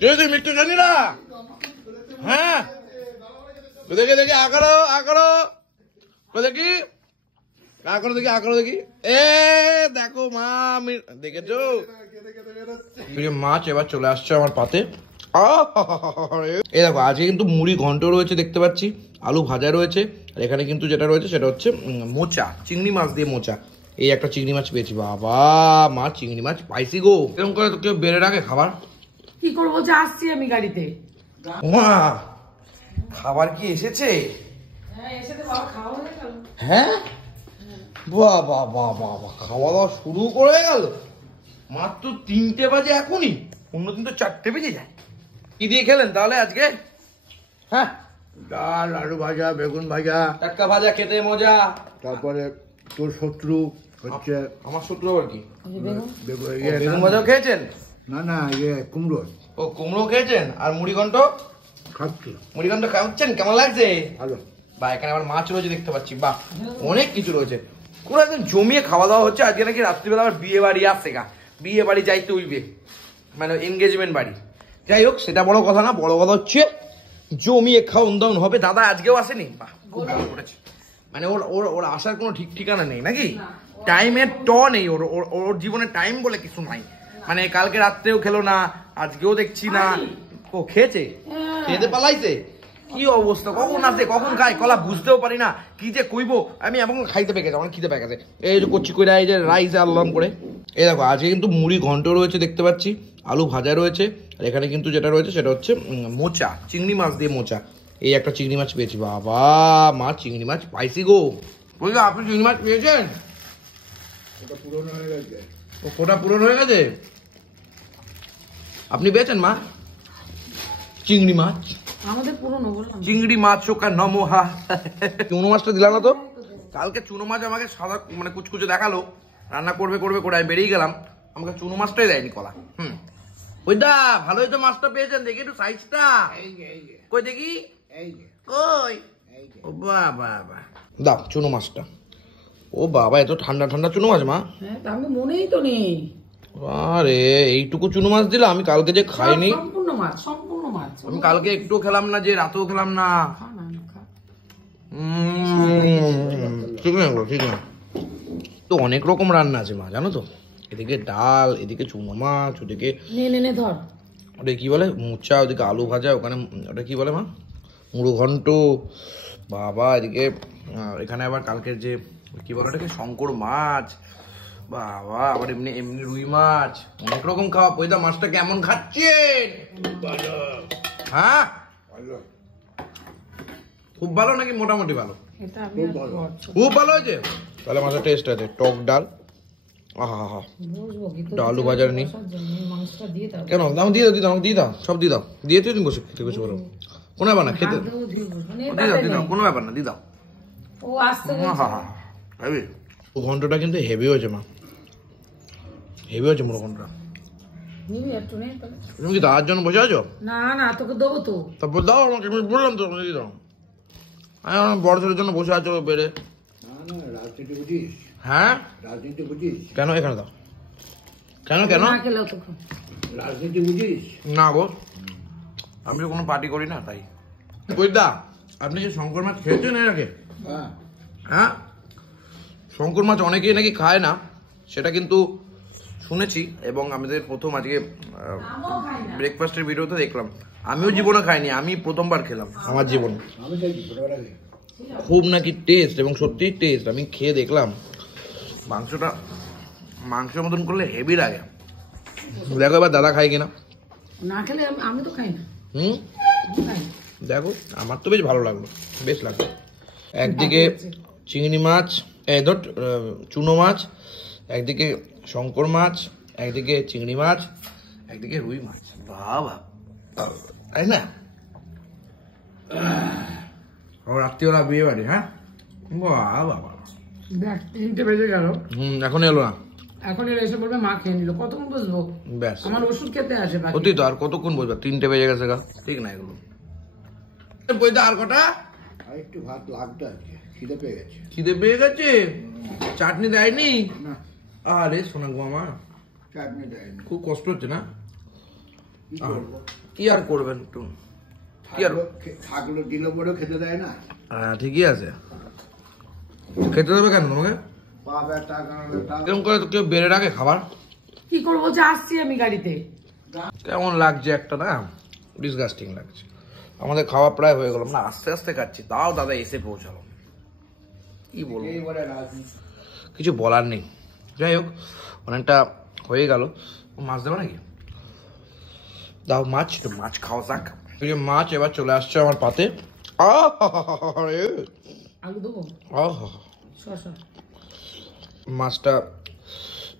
তুই মিষ্টি জানি না? হ্যাঁ দেখে দেখি আকারো আকারো দেখি আকারো দেখি আকারো দেখি। এ দেখো মা, আমি দেখেছো মাছ এবার চলে আসছে আমার পাতে। এই দেখো আজকে কিন্তু মুড়ি ঘন্ট রয়েছে দেখতে পাচ্ছি, আলু ভাজা রয়েছে, আর এখানে কিন্তু যেটা রয়েছে সেটা হচ্ছে মোচা, চিংড়ি মাছ দিয়ে মোচা। এই একটা চিংড়ি মাছ পেয়েছি, বাবা মা চিংড়ি মাছ পাইছি গো। এরকম করে তো কেউ বেড়ে রাখে খাবার? কি করবো, যে আসছি আমি গাড়িতে। খাবার কি এসেছে? হ্যাঁ বাবা বাবা, খাওয়া দাওয়া শুরু করে গেল মাত্র 3টে বাজে এখনই, অন্যদিন তো 4টে বেজে যায়। কি দিয়ে খেলেন তাহলে আজকে? হ্যাঁ ডাল, আলু ভাজা, বেগুন ভাজা, টাটকা ভাজা, খেতে মজা। তারপরে তোর শত্রু হচ্ছে আমার শত্রু আবার কি? বেগুন ভাজাও খেয়েছেন? না না, ইয়ে কুমড়ো। ও কুমড়ো খেয়েছেন, আর মুড়ি ঘন্ট খাচ্ছি। মুড়ি ঘন্ট খাচ্ছেন, কেমন লাগছে? ভালো। বা এখানে আবার মাছ রয়েছে দেখতে পাচ্ছি, বাহ অনেক কিছু রয়েছে, পুরো একদম জমিয়ে খাওয়া দাওয়া হচ্ছে। আজকে নাকি রাত্রিবেলা আবার বিয়ে বাড়ি আসছে গা, বিয়ে বাড়ি যাইতে হইবে, মানে এনগেজমেন্ট বাড়ি। যাই হোক সেটা বড় কথা না, বড় কথা হচ্ছে জমিয়ে খাওয়ান দাওয়ান হবে। দাদা আজকেও আসেনি? বাহ খুব ভালো করেছে। মানে ওর ওর ওর আসার কোনো ঠিক ঠিকানা নেই নাকি? টাইমের নেই ওর, ওর জীবনে টাইম বলে কিছু নাই। মানে কালকে রাত্রেও খেলো না, আজকেও দেখছি না। ও খেয়েছে, খেতে পালাইছে। কি অবস্থা, কখন আসে কখন খায় কলা বুঝতেও পারি না, কি যে কইবো আমি। এখন খাইতে পেয়ে গেছে, আমার খিদে পেয়ে গেছে। এই যে করছি করে, এই যে রাইস আললাম করে। এই দেখো আজকে কিন্তু মুড়ি ঘন্ট রয়েছে দেখতে পাচ্ছি, আলু ভাজা রয়েছে, আর এখানে কিন্তু যেটা রয়েছে সেটা হচ্ছে মোচা, চিংড়ি মাছ দিয়ে মোচা। এই একটা চিংড়ি মাছ পেয়েছি, বাবা মা চিংড়ি মাছ পাইছি গো। বুঝলো, আপনি চিংড়ি মাছ পেয়েছেন? ওটা পূরণ হয়ে গেছে। ওটা পূরণ হয়ে গেছে, আপনি পেয়েছেন মা চিংড়ি মাছ? আমাদের পুরনো বললাম চিংড়ি মাছ শোকা নমোহা। চুনো মাছটা দিলাম না তো কালকে। চুনো মাছ আমাকে সাদা মানে কুচকুচে দেখালো, রান্না করবে করবে করে আমি বেরিয়ে গেলাম, আমাকে চুনো মাছটাই দেয়নি কলা। ওইটা ভালোই তো মাছটা পেয়েছেন, দেখি একটু সাইজটা কই দেখি, কই ও বাবা, দাও চুনো মাছটা। ও বাবা এত ঠান্ডা ঠান্ডা চুনো মাছ মা? আমি মনেই তো নেই। আরে এইটুকু চুনো মাছ দিলা, আমি কালকে যে খাইনি। সম্পূর্ণ মাছ, সম্পূর্ণ মাছ। আমি কালকে একটু খেলাম না, যে রাতেও খেলাম না। ঠিক না ঠিক না, তো অনেক রকম রান্না আছে মা জানো তো। এদিকে ডাল, এদিকে চুনো মাছ, ওদিকে ধর ওটা কি বলে মোচা, ওদিকে আলু ভাজা, ওখানে ওটা কি বলে মা মুড়ো ঘন্ট, বাবা এদিকে এখানে আবার কালকের যে কি বলে ওটাকে শঙ্কর মাছ, বাবা আবার এমনি এমনি রুই মাছ, অনেক রকম খাওয়া। পয়দা মাছটা কেমন খাচ্ছেন? হ্যাঁ খুব ভালো নাকি মোটামুটি ভালো? খুব ভালো হয়েছে তাহলে। মাছের টেস্ট আছে, টক ডাল, আলু বাজার নি কেন দাম দিয়ে দাও, দিয়ে দাও, দিয়ে দাও, সব দিয়ে দাও, দিয়ে তুমি বসে খেতে বসে বলো, কোনো ব্যাপার না, খেতে দিয়ে দাও, দিয়ে দাও, কোনো ব্যাপার না, দিয়ে দাও। ঘন্টটা কিন্তু হেভি হয়েছে মা, হেভি হয়েছে মুড়ো ঘন্টটা। তুমি কি দাওয়ার জন্য বসে আছো? না না তোকে দেবো তো, তারপর দাও আমাকে, আমি বললাম তো দিয়ে দাও। আমি বড় ছেলের জন্য বসে আছো বেড়ে। রাজনীতি বুঝিস? হ্যাঁ রাজনীতি বুঝিস? কেন এখানে দাও, কেন কেন রাজনীতি বুঝিস না গো? আমি তো কোনো পার্টি করি না তাই। বৈদা আপনি কি শঙ্কর মাছ খেয়েছেন এর আগে? হ্যাঁ শঙ্কর মাছ অনেকেই নাকি খায় না, সেটা কিন্তু শুনেছি, এবং আমাদের প্রথম আজকে ব্রেকফাস্টের ভিডিওতে দেখলাম। আমিও জীবনে খাইনি, আমি প্রথমবার খেলাম আমার জীবনে। খুব নাকি টেস্ট, এবং সত্যি টেস্ট। আমি খেয়ে দেখলাম মাংসটা মাংসের মতন করলে হেভি লাগে। দেখো এবার দাদা খাই কিনা। না খেলে আমি তো খাই না। দেখো আমার তো বেশ ভালো লাগলো, বেশ লাগলো। একদিকে চিংড়ি মাছ, ধর চুনো মাছ, একদিকে শঙ্কর মাছ, একদিকে চিংড়ি মাছ, একদিকে রুই মাছ, বাবা তাই না? রাত্রিবেলা বিয়ে বাড়ি, হ্যাঁ বাবা 3টে বেজে গেল, এখন এলো না। এখন এসে বলবে মা খেয়ে নিল, কতক্ষণ বসবো? ব্যাস আমার ওষুধ খেতে আসে অতি তো, আর কতক্ষণ বসবো? 3টে বেজে গেছে গা, ঠিক না এগুলো। বইতে আর কটা একটু ভাত লাগতো, খিদে পেয়ে গেছে। খিদে পেয়ে গেছে? চাটনি দেয়নি? আরে শোনা গো আমার, চাটনি দেয়নি, খুব কষ্ট হচ্ছে না? কি আর করবেন একটু, কি আর থাকলো দিল বড় খেতে দেয় না। হ্যাঁ ঠিকই আছে, খেতে দেবে কেন তোমাকে? কেমন করে তো কেউ বেড়ে রাখে খাবার? কি করবো, যে আসছি আমি গাড়িতে। কেমন লাগছে একটা না, ডিসগাস্টিং লাগছে। আমাদের খাওয়া প্রায় হয়ে গেল, না আস্তে আস্তে খাচ্ছি, তাও দাদা এসে পৌঁছালো। কি বলবো, কিছু বলার নেই। যাই হোক, অনেকটা হয়ে গেল। মাছ দেবো নাকি? দাও মাছ, তো মাছ খাওয়া যাক। এই যে মাছ এবার চলে আসছে আমার পাতে। আলু দেবো, মাছটা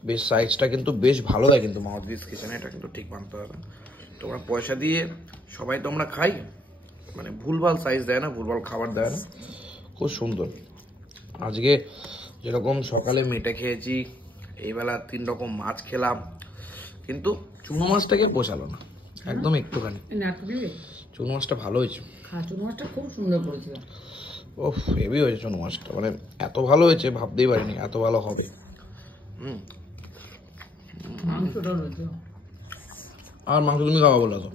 বেশ সাইজটা কিন্তু বেশ ভালো দেয় কিন্তু মাউথপিস কিচেনে, এটা কিন্তু ঠিক মানতে হবে। তোমরা পয়সা দিয়ে সবাই তো আমরা খাই, মানে ভুলভাল সাইজ দেয় না, ভুলভাল খাবার দেয় না, খুব সুন্দর। আজকে যেরকম সকালে মেটে খেয়েছি, এইবেলা 3 রকম মাছ খেলাম, কিন্তু চুনো মাছটাকে পোষালো না একদম, একটুখানি। চুনো মাছটা ভালো হয়েছে, চুনো মাছটা খুব সুন্দর করেছিল। ও হেভি হয়েছে চুনো মাছটা, মানে এত ভালো হয়েছে ভাবতেই পারিনি এত ভালো হবে। আর মাংস তুমি খাওয়া বলো তো?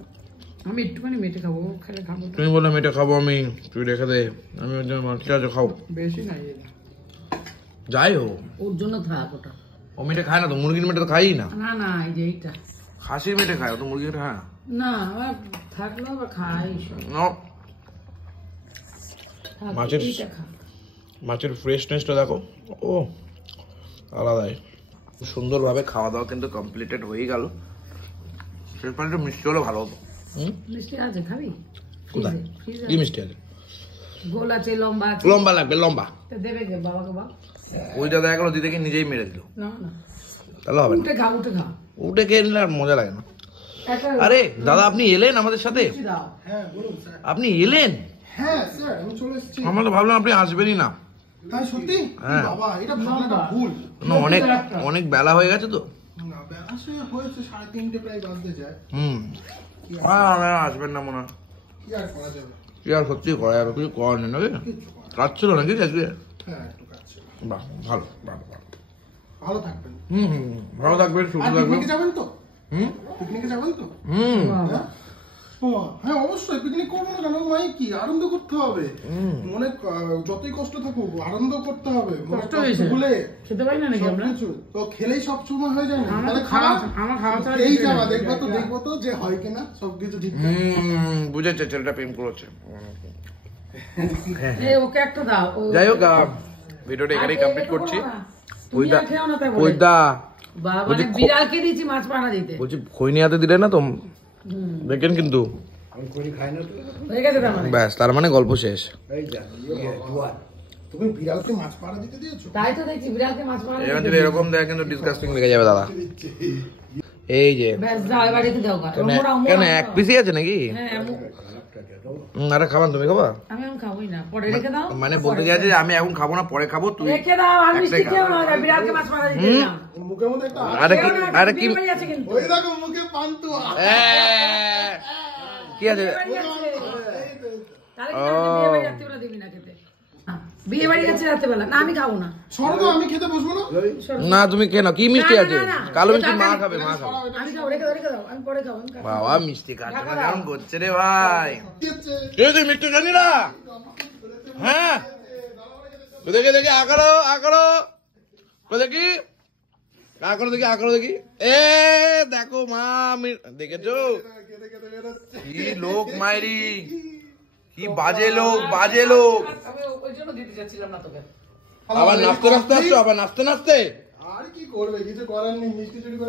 আমি একটুখানি মেটে খাবো, খেলে খাবো। তুমি বললে মেটে খাবো আমি, তুই রেখে দে। আমি ঠিক আছে খাও, বেশি নাই, যাই হোক ওর জন্য থাক ওটা। ও মেটে খায় না তো, মুরগির মেটে তো খাই না। না না, এই যে এইটা খাসির মেটে খায়, ও তো মুরগির মেটে খায় না। না, আমার থাকলেও আবার খাই। মাছের ফ্রেশনেসটা দেখো, ও আলাদাই। সুন্দরভাবে খাওয়া দাওয়া কিন্তু কমপ্লিটেড হয়ে গেল। শেষ পর্যন্ত মিষ্টি হলে ভালো হতো। মিষ্টি আছে, খাবি? কোথায় কি মিষ্টি আছে? গোল আছে, লম্বা আছে। লম্বা লাগবে, লম্বা দেবে কে বাবাকে? বাবা ওইটা দেখা গেলো দিদি নিজেই মেরে দিল। না না, তাহলে হবে না, উঠে খা, উঠে খা। উঠে খেয়ে নিলে আর মজা লাগে না। আরে দাদা আপনি এলেন আমাদের সাথে? হ্যাঁ বলুন স্যার। আপনি এলেন? হ্যাঁ স্যার, আমি চলে এসেছি। আমরা তো ভাবলাম আপনি আসবেনই না। তাই সত্যি? হ্যাঁ বাবা, এটা ভাবনাটা ভুল। অনেক অনেক বেলা হয়ে গেছে তো। না, বেলা হয়েছে 3:30 প্রায় বাজতে যায়। আসবেন না মনে হয়। কি আর করা যাবে? কি আর সত্যি করা যাবে, কিছু করার নেই নাকি? কাজ ছিল নাকি আজকে? হ্যাঁ, একটু কাজ ছিল। বাহ, ভালো ভালো ভালো। ভালো থাকবেন। ভালো থাকবেন, সুস্থ আর থাকবেন। পিকনিকে যাবেন তো? পিকনিকে যাবেন তো? হ্যাঁ অবশ্যই, পিকনিক করবো না কেন? মাই কি আনন্দ করতে হবে, মনে যতই কষ্ট থাকুক আনন্দ করতে হবে। কষ্ট হয়েছে ভুলে খেতে পারি না নাকি আমরা? তো খেলেই সব সময় হয়ে যায় না, তাহলে আমার খাওয়া ছাড়া এই যাওয়া দেখবো তো যে হয় কিনা সবকিছু ঠিক। বুঝেছে ছেলেটা প্রেম করেছে। ওকে একটা দাও। যাই হোক, ভিডিওটা এখানেই কমপ্লিট করছি। বিড়ালকে দিয়েছি মাছ পানা দিতে, বলছি খৈনি হাতে দিলে না তো, দেখেন কিন্তু ব্যাস, তার মানে গল্প শেষ। তুমি বিড়ালকে মাছ পাড়া দিতে দিয়েছো? তাই তো দেখছি, বিড়ালকে মাছ পাড়া দিতে। এরকম দেখ কিন্তু ডিসকাস্টিং লেগে যাবে দাদা। এই যে ব্যাস দাও, এবার রেখে দাও। কেন এক পিসই আছে নাকি? আরে খাবার তুমি খাবা? আমি এখন খাবোই না, পরে রেখে দাও। মানে বলতে চাইছে যে আমি এখন খাবো না, পরে খাবো। তুই রেখে দাও, আর মিষ্টি খেও না, বিড়ালকে মাছ পাড়া দিতে না। মুখের মধ্যে একটা আরে কি আছে কিন্তু, ওই দেখো মুখে পান্তুয়া। কি আছে? বিয়ে বাড়ি আছে রাত্রেবেলা। না আমি খাবো না। সরো, আমি খেতে বসবো না। না তুমি কেন, কি মিষ্টি আছে? কালো মিষ্টি মা খাবে, মা খাবে। আমি খাবো, রেখে দাও, আমি পরে খাবো। বাবা মিষ্টি কাটে না কেমন করছে রে ভাই? তুই মিষ্টি জানি না? হ্যাঁ দেখে দেখে আকারো আকারো দেখি, আকারো দেখি, আকারো দেখি। এ দেখো মা, দেখেছো কি লোক মাইরি, কি বাজে লোক, বাজে লোক। ওই জন্য দিতে চাচ্ছিলাম না তোকে। আবার নাচতে নাচতে আসছো, আবার নাচতে নাচতে। আর কি করবে, কিছু করার নেই, মিষ্টি চুরি করে